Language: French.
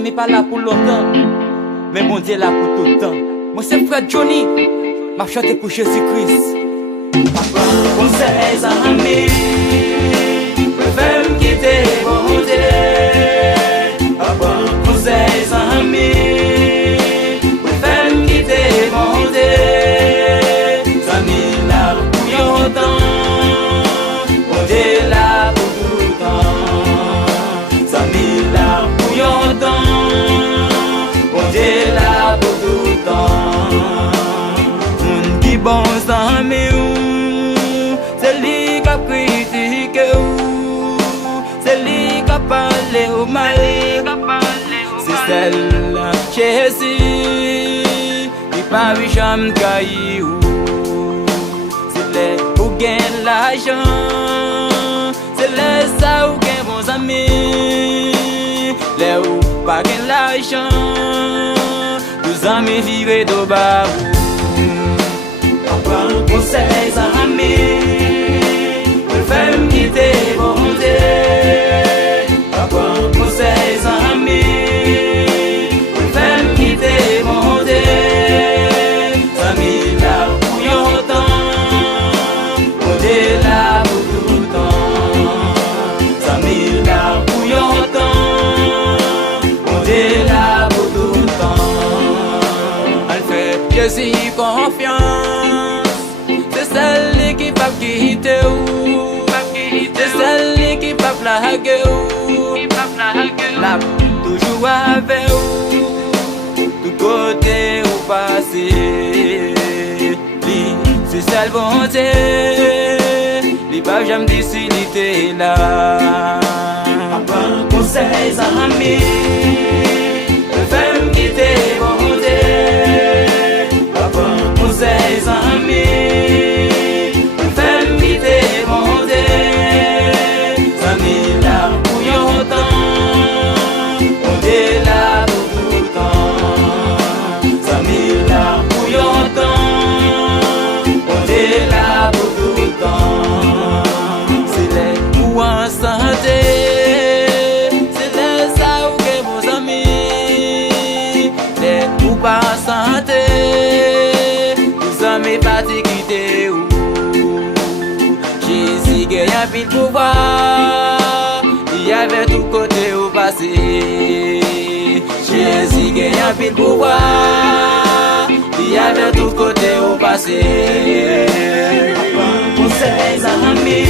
amis pas là pour longtemps, mais mon Dieu là pour tout le temps. Moi c'est frère Johnny, m'a chanté pour Jésus-Christ. Papa, conseils amis, fais-moi quitter mon Dieu. Papa, conseils amis, fais-moi quitter mon Dieu. Amis là pour longtemps, mon Dieu là pour tout le temps. Amis là pour longtemps, mon Dieu là pour tout le temps. Moun qui bon amis ou, c'est lui qui a critiqué ou, c'est lui qui a parlé au mal. C'est celle-là, Jésus, il pas vu jamais caillou ou. C'est les ou gain l'argent, c'est les ça ou gain bons amis. Les ou pas gain l'argent, tous amis vivent de bas ou. Conseils amis, fais-moi quitter mon Dieu. Papa, conseils amis, fais-moi quitter mon Dieu. Amis là pour longtemps, mon Dieu là pour tout le temps. Amis là pour longtemps, mon Dieu là pour tout le temps. Elle fait Jésus confiance. C'est celle qui va quitter ou, c'est celle qui va plaguer ou, la toujours avec ou, tout côté ou passé. C'est celle bonté, li pas jamais dit si li était là. Papa, conseils amis, fais-moi quitter mon Dieu. Papa, conseils amis. Pas santé, nous sommes pas quitter ou. Jésus gagne un pile pouvoir, il y avait tout côté au passé. Jésus gagne un pile pouvoir, il y avait tout côté au passé. Conseils amis.